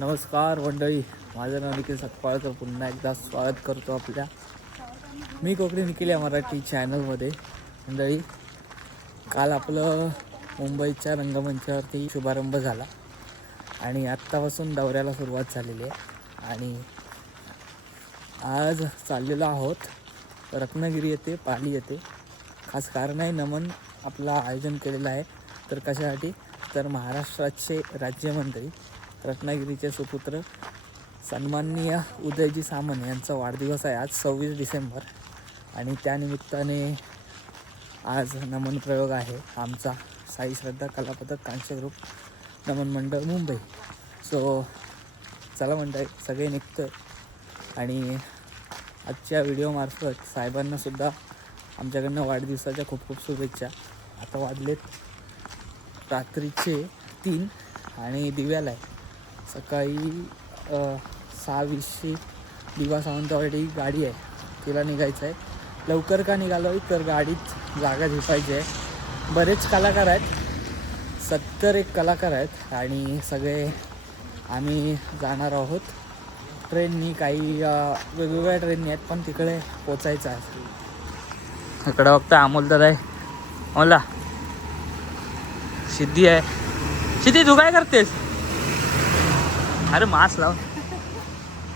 नमस्कार मंडळी माझं नाव निखिल सतपाळकर. पुन्हा एकदा स्वागत करतो आपल्या मी कोकणी निखिल या मराठी चॅनलमध्ये मंडळी काल आपलं मुंबईच्या रंगमंचावरती शुभारंभ झाला आणि आत्तापासून दौऱ्याला सुरुवात झालेली आहे. आणि आज चाललेलो आहोत रत्नागिरी येथे पाली येथे. खास कारण आहे नमन आपलं आयोजन केलेलं आहे. तर कशासाठी? तर महाराष्ट्राचे राज्यमंत्री रत्नागिरीचे सुपुत्र सन्माननीय उदयजी सामंत यांचा वाढदिवस आहे आज सव्वीस डिसेंबर. आणि त्यानिमित्ताने आज नमन प्रयोग आहे आमचा साई श्रद्धा कलापथक कांस्य ग्रुप नमन मंडळ मुंबई. सो चला मंडळी सगळे निघतं आणि आजच्या व्हिडिओमार्फत साहेबांनासुद्धा आमच्याकडनं वाढदिवसाच्या खूप खूप शुभेच्छा. आता वाजलेत रात्रीचे तीन आणि दिव्याला आहे सकाळी सहावीसशे सहा दिवा सावंतवाडी गाडी आहे. तिला निघायचं आहे. लवकर का निघालो तर गाडीत जागा झेपायची आहे. बरेच कलाकार आहेत. सत्तर एक कलाकार आहेत. आणि सगळे आम्ही जाणार आहोत. ट्रेननी काही वेगवेगळ्या ट्रेननी आहेत पण तिकडे पोचायचं आहे. इकडं फक्त अमोल दादा आहे. अमोला सिद्धी आहे. सिद्धी तू काय करतेस? अरे मास लाव.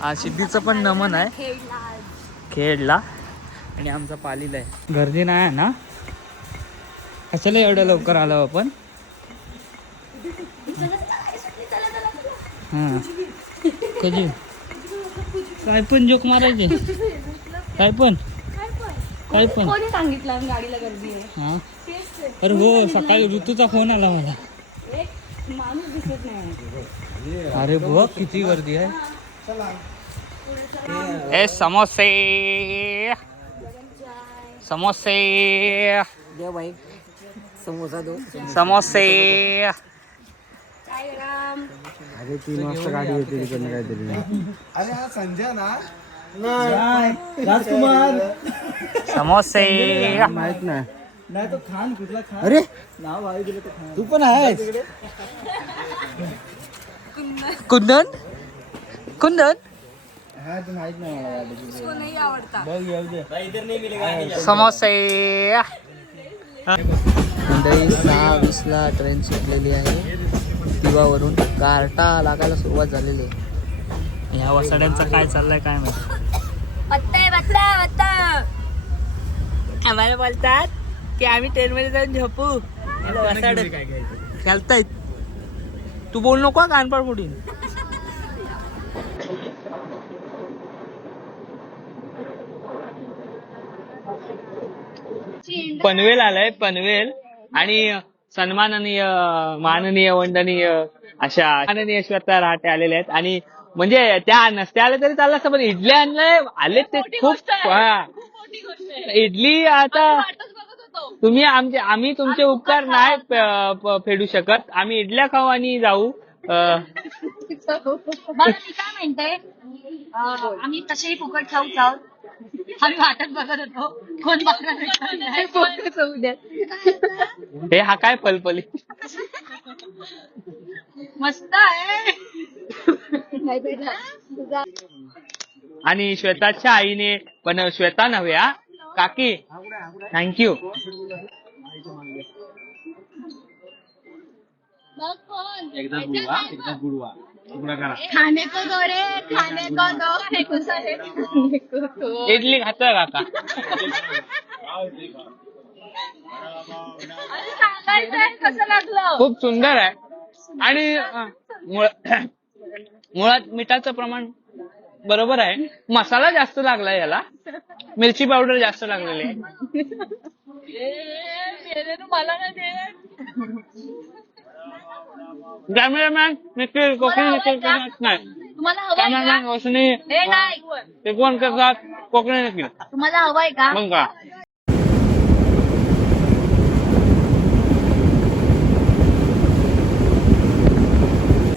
हा सिद्धीचं पण नमन आहे. खेळला. आणि आमचा पालीला आहे. गर्दी नाही आहे ना? कशाला एवढं लवकर आलो आपण? हां. कधी? काय पण जोक मारायचे. काय पण? काय पण? सांगितलं गाडीला गर्दी आहे? हा. अरे हो सकाळी ऋतूचा फोन आला मला. माणूस दिसत नाही. अरे बघ किती गर्दी आहे. ए समोसे. समोसे. दे भाई. समोसा दो. समोसे. अरे तीन वाजता गाडी येते तिकडनं काहीतरी. अरे हा संजय ना? राजकुमार. समोसे. माहीत नाही. नाही तो खान कुठला खान? अरे! नाव आहे दिलं तो खान. तू पण आहेस. कुंदन? कुंदन? हा समोसे. मंडळी सहा वीसला ट्रेन सुटलेली आहे. दिवावरून गारटा लागायला सुरुवात झालेली आहे. ह्या वसाड्यांचं काय चाललंय काय माहिती? आम्हाला बोलतात की आम्ही ट्रेनमध्ये जाऊन झोपू. वसाड खेळतायत. तू बोल नको कानपाड फुटीन पनवेल आलाय पनवेल. आणि सन्माननीय माननीय वंदनीय अशा माननीय श्वेता राहते आलेले आहेत. आणि म्हणजे त्या नसत्या आल्या तरी चाललं असतं पण इडल्या आणलंय आले ते खूप हा. इडली आता तुम्ही आमचे आम्ही तुमचे उपकार नाही प- प- फेडू शकत. आम्ही इडल्या खाऊ आणि जाऊ. अं, बरं मी काय म्हणते? अं, आम्ही तसेही फुकट खाऊ खाऊ आम्ही वाटत बघत होतो. कोण बघणार हे हा काय पलपली? मस्त आहे. आणि श्वेताच्या आईने पण श्वेता नव्हे हा. काकी. थँक्यू खाने को दो रे खाने को दो. खाने को दो. इडली खातोय काका अरे सांगायचं कसं लागलं? खूप सुंदर आहे. आणि अं, मुळ- मुळात मिठाचं प्रमाण बरोबर आहे. मसाला जास्त लागला याला. मिरची पावडर जास्त लागलेली आहे. मेरे मला दे कॅमेरामॅन निखिल कोकणी निखिल करत नाही. तुम्हाला हवंय कॅमेरामॅन का? रोशनी हे नाही. ते कोण करतात. कोकणी निखिल तुम्हाला हवंय का? मग का?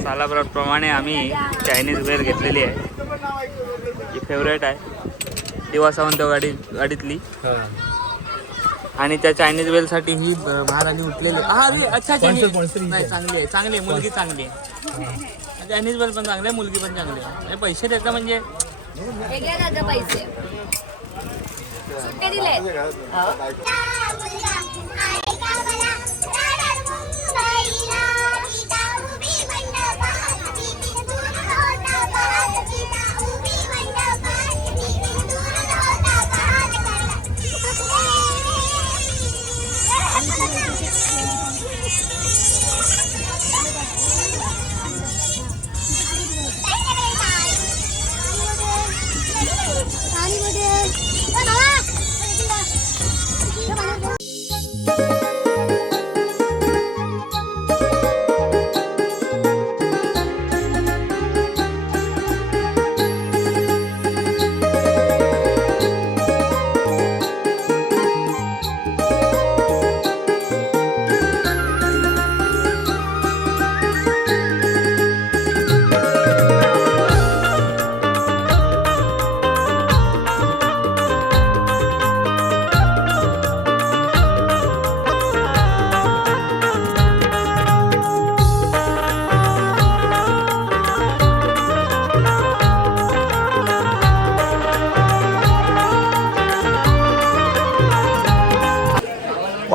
सालाप्रमाणे आम्ही चायनीज वेअर घेतलेली आहे. ही फेवरेट आहे. दिवा सावंत गाडी गाडीतली. आणि त्या चायनीज वेल साठी ही महाराणी उठलेली. हा, अरे, अच्छा नाही चांगली आहे चांगली आहे मुलगी चांगली आहे. टेनिस बॉल पण चांगले मुलगी पण चांगली आहे. पैसे देतं म्हणजे? पैसे.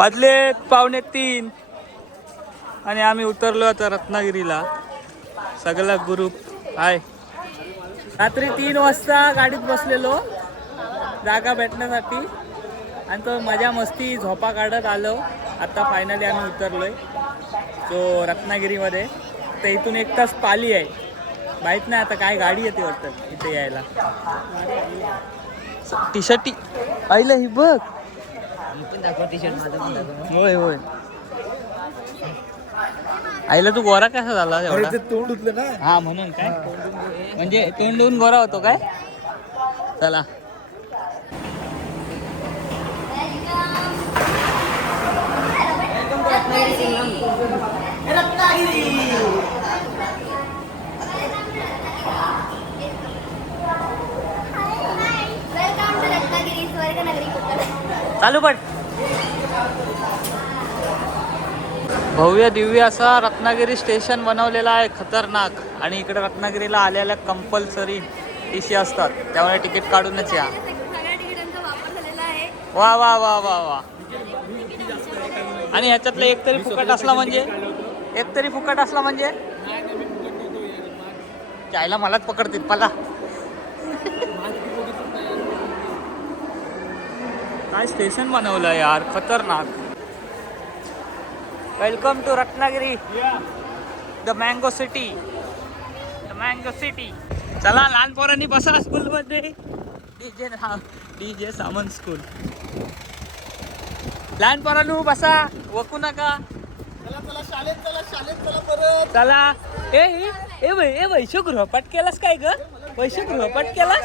सुट्टे वाजले पावणे तीन. आणि आम्ही उतरलो आता रत्नागिरीला. सगळा ग्रुप आहे रात्री तीन वाजता गाडीत बसलेलो. जागा भेटण्यासाठी. आणि तो मजा मस्ती झोपा काढत आलो. आता फायनली आम्ही उतरलो आहे तो रत्नागिरीमध्ये. तर इथून एक तास पाली आहे. माहीत नाही आता काय गाडी येते वाटतं इथे यायला. टी शर्ट टी आईला ही बघ. होय होय. आईला तू गोरा कसा झाला एवढा तोंड उठलं ना? हा म्हणून काय? म्हणजे तोंडून गोरा होतो काय? चला. चालू पट. भव्य दिव्य असा रत्नागिरी स्टेशन बनवलेला आहे खतरनाक. आणि इकडे रत्नागिरीला आलेल्या कंपल्सरी टी सी असतात. त्यामुळे तिकीट काढूनच या. वा वा वा वा वा. आणि ह्याच्यातलं एक तरी फुकट असला म्हणजे? एक तरी फुकट असला म्हणजे? त्याला मलाच पकडतील पला. काय स्टेशन बनवलं यार खतरनाक. Welcome to Ratnagiri the mango city the mango city चला लहान पोरांनी बसा स्कूलमध्ये डीजे नाव डीजे सामंत स्कूल लहान पोरांनो बसा. वकू नका. चला ए ए ए वै ए वैश्य गृहपाठ केलास काय ग? वैश्य गृहपाठ केलास?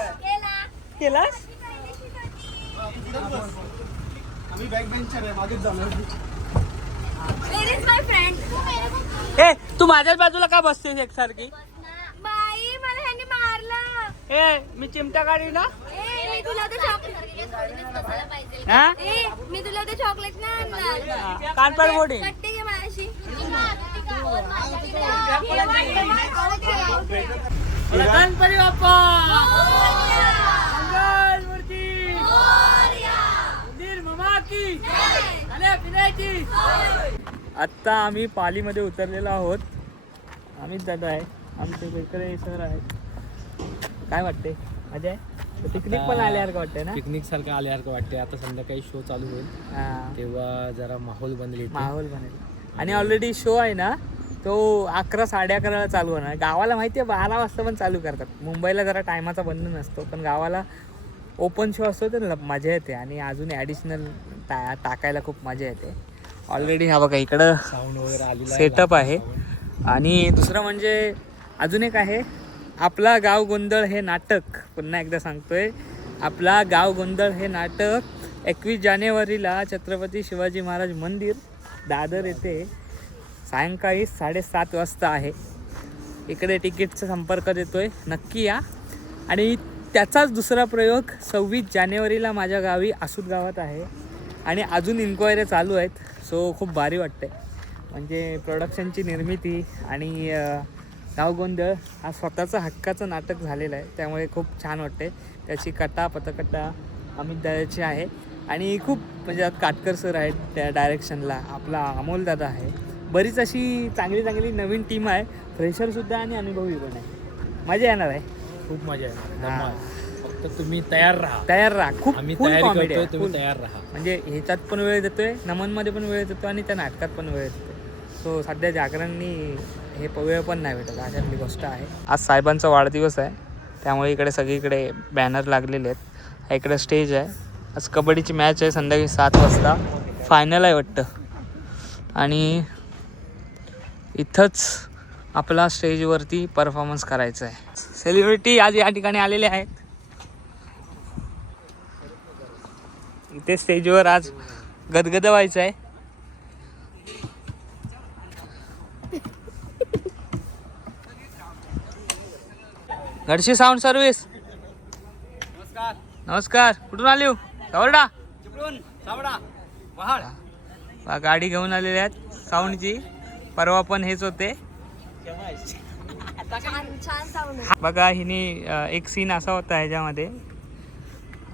केलास? आम्ही बॅक बेंचर आहे मागेच जाणार. ए तू माझ्याच बाजूला का बसतेस एकसारखी? बाई मला ह्याने मारलं. ए मी चिमटा काढी ना ए मी तुला ते चॉकलेट हा? ए मी तुला ते चॉकलेट नाही आणलं कानपाड मोडी कट्टे घे माझ्याशी. गणपती बाप्पा! मंगल मूर्ती! उंदीर मामा की! आल्या फिरायची आत्ता आम्ही पालीमध्ये उतरलेलो आहोत. आम्हीच दादा आहे. आमचे बेकरे सर आहेत. काय वाटते मजा आहे पिकनिक पण आल्यासारखं वाटतंय ना? पिकनिक सारखं आल्यासारखं वाटते आता संध्याकाळी शो चालू होईल. तेव्हा जरा माहोल बनले माहोल बनेल. आणि ऑलरेडी शो आहे ना तो अकरा साडे अकराला चालू होणार. गावाला माहिती आहे बारा वाजता पण चालू करतात. मुंबईला जरा टायमाचा बंद नसतो पण गावाला ओपन शो असतो तर मजा येते. आणि अजून ॲडिशनल टा टाकायला खूप मजा येते. ऑलरेडी हा बघा इकडं साऊंड वगैरे आलेला सेटअप आहे. आणि दुसरं म्हणजे अजून एक आहे आपला गाव गोंधळ हे नाटक. पुन्हा एकदा सांगतोय आपला गाव गोंधळ हे नाटक एकवीस जानेवारीला छत्रपती शिवाजी महाराज मंदिर दादर येथे सायंकाळी साडेसात वाजता आहे. इकडे तिकीटचा संपर्क देतोय नक्की या. आणि त्याचाच दुसरा प्रयोग सव्वीस जानेवारीला माझ्या गावी आसूद गावात आहे. आणि अजून इन्क्वायरी चालू आहेत. सो खूप भारी वाटते म्हणजे प्रोडक्शनची निर्मिती आणि अ, गाव गोंधळ हा स्वतःचा हक्काचं नाटक झालेलं आहे. त्यामुळे खूप छान वाटते त्याची कटा पथकटा अमित दादाची आहे. आणि खूप म्हणजे काटकर सर आहेत त्या डायरेक्शनला आपला अमोल दादा आहे. बरीच अशी चांगली चांगली नवीन टीम आहे. फ्रेशरसुद्धा आणि अनुभवी पण आहे. मजा येणार आहे. खूप मजा येणार हा. फक्त तुम्ही तयार राहा. तयार राहा. खूप आम्ही full तयारी comedy करतोय आहे, तुम्ही full. तयार राहा. म्हणजे ह्याच्यात पण वेळ देतोय नमनमध्ये पण वेळ देतो आणि त्या नाटकात पण वेळ देतो सो सध्या जागरणनी हे प- वेळ पण नाही भेटत. अशातली गोष्ट आहे. आज साहेबांचा वाढदिवस आहे. त्यामुळे इकडे सगळीकडे बॅनर लागलेले आहेत. इकडे स्टेज आहे. आज कबड्डीची मॅच आहे संध्याकाळी सात वाजता. फायनल आहे वाटतं. आणि इथंच आपला स्टेजवरती परफॉर्मन्स करायचा आहे सेलिब्रिटी आज या ठिकाणी आलेले आहेत. इथे स्टेजवर आज गदगद व्हायचं आहे. घरची साऊंड सर्व्हिस नमस्कार. कुठून आली हो? सावर्डा? बा, गाडी घेऊन आलेले आहेत साऊंडची परवा पण हेच होते. बघा हिने एक सीन असा होता ह्याच्यामध्ये.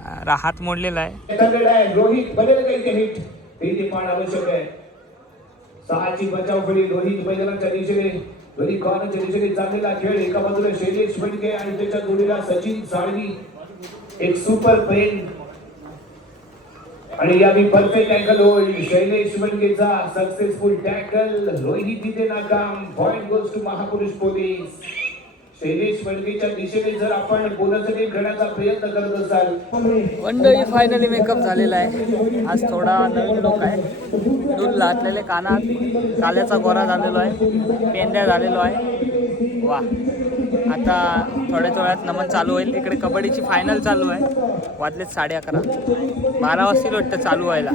हात मोडलेला आहे. रोहित बदल काही ते हिट ते पाहणं आवश्यक आहे. सहाची बचाव फळी रोहित मैदानाच्या दिशेने दोन्ही कॉर्नरच्या दिशेने चाललेला खेळ. एका बाजूला शैलेश फडके आणि त्याच्या जोडीला सचिन साळवी. एक सुपर ब्रेन आणि यावेळी परफेक्ट अँगल होईल. शैलेश फडकेचा सक्सेसफुल टॅकल रोहित तिथे नाकाम. पॉइंट गोज टू महापुरुष पोलीस. शैलेश फडकेच्या दिशेने जर आपण प्रयत्न करत असाल मंडळी फायनली मेकअप झालेला आहे. आज थोडा नवीन लोक आहे. दूध लाटलेले कानात काल्याचा गोरा झालेलो आहे. पेंड्या झालेलो आहे. वा. आता थोड्या वेळात नमन चालू होईल. इकडे कबड्डीची फायनल चालू आहे. वाजलेत साडे अकरा. बारा वाजतील वाटतं चालू व्हायला.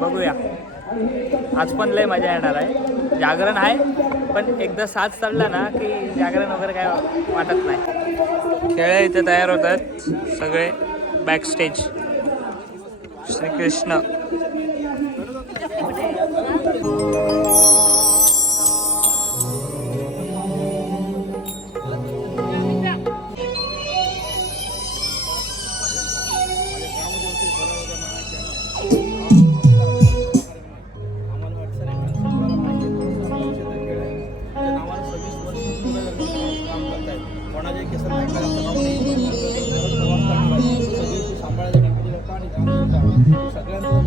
बघूया. आज पण लय मजा येणार आहे. जागरण आहे. पण एकदा साथ चढला ना की जागरण वगैरे काय वाटत नाही. खेळ इथे तयार होतात सगळे बॅक स्टेज श्रीकृष्ण. गाव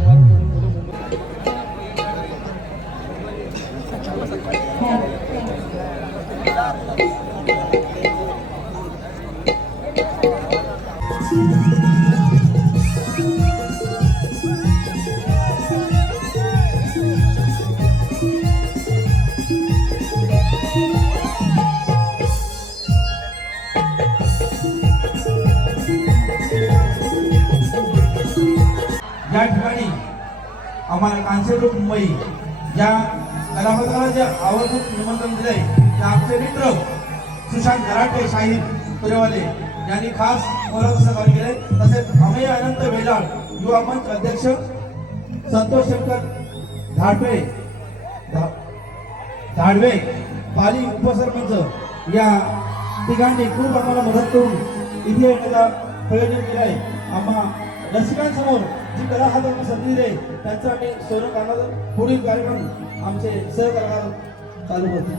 आम्हाला कांसेरूप मुंबई या कलापत्राला जे आवर्जून निमंत्रण दिले ते आमचे मित्र सुशांत घराटे शाहीर पुरेवाले यांनी खास मला सहकार्य केले तसेच अमय अनंत वेलाळ युवा मंच अध्यक्ष संतोष शंकर धाडवे धा- धाडवे पाली उपसरपंच या ठिकाणी खूप आम्हाला मदत करून इथे येण्याचा प्रयोजन केलं आहे आम्हा रसिकांसमोर जी कला हाताची संधी आहे त्यांचं आम्ही सोनं करणार पुढील कार्यक्रम आमचे सहकार्य चालू होते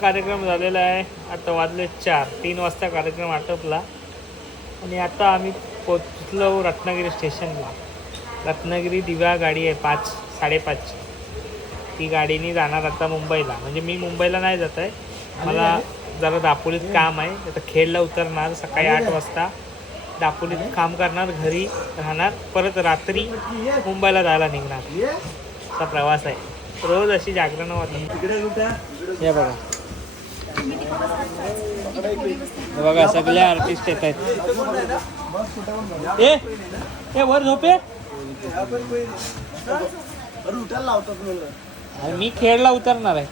कार्यक्रम झालेला आहे. आता वाजले चार तीन वाजता कार्यक्रम आटोपला. आणि आता आम्ही पोचलो रत्नागिरी स्टेशनला. रत्नागिरी दिव्या गाडी आहे पाच साडेपाच ती गाडीने जाणार आता मुंबईला. म्हणजे मी मुंबईला नाही जात आहे. मला जरा दापोलीत काम आहे. आता खेडला उतरणार सकाळी आठ वाजता. दापोलीत काम करणार घरी राहणार. परत रात्री मुंबईला जायला निघणार. असा प्रवास आहे. रोज अशी जागरण होतात. हे बघा. बघा सगळे आर्टिस्ट येत आहेत. ए ए वर झोपे मी खेळला उतरणार आहे.